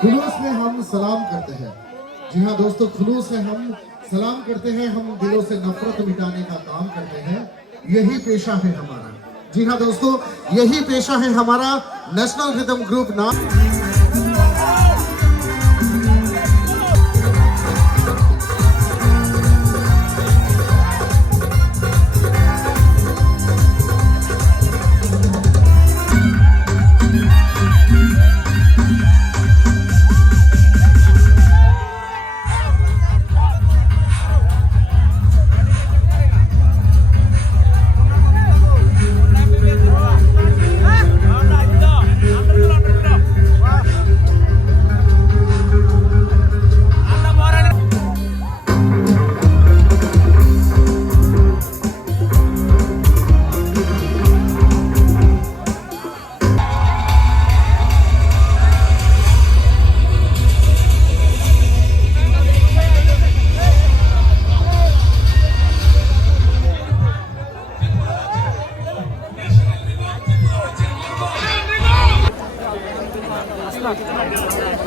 खुलूस में हम सलाम करते हैं। जी हाँ दोस्तों, खुलूस से हम सलाम करते हैं, हम दिलों से नफरत मिटाने का काम करते हैं। यही पेशा है हमारा। जी हाँ दोस्तों, यही पेशा है हमारा। नेशनल रिदम ग्रुप नाम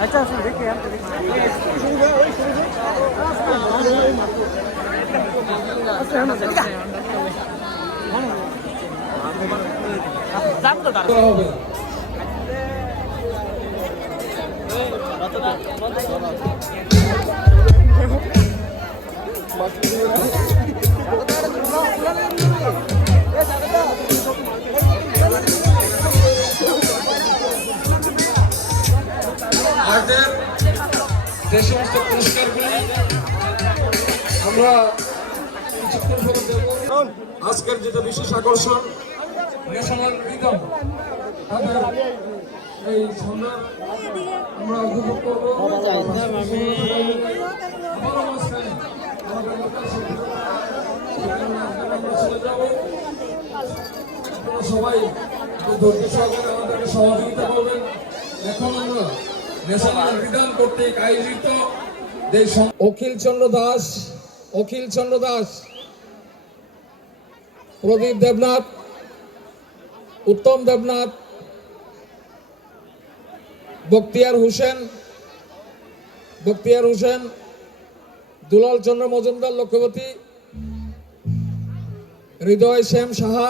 अच्छा सुन देखिए यार যে সমস্ত পুরস্কারগুলি আমরা কিছুক্ষণ পরে দেব। আজকের যেটা বিশেষ আকর্ষণ ন্যাশনাল রিদম, তাদের এই সন্ধ্যা আমরা উপভোগ করবো। সবাই ধৈর্য সহকারে আমাদেরকে সহযোগিতা করবেন। এখন আমরা ন্যাশনাল রিদম কর্তৃক আয়োজিত অখিল চন্দ্র দাস, প্রদীপ দেবনাথ, উত্তম দেবনাথ, বখতিয়ার হোসেন, দুলাল চন্দ্র মজুমদার লক্ষ্যবতী, হৃদয় শ্যাম সাহা।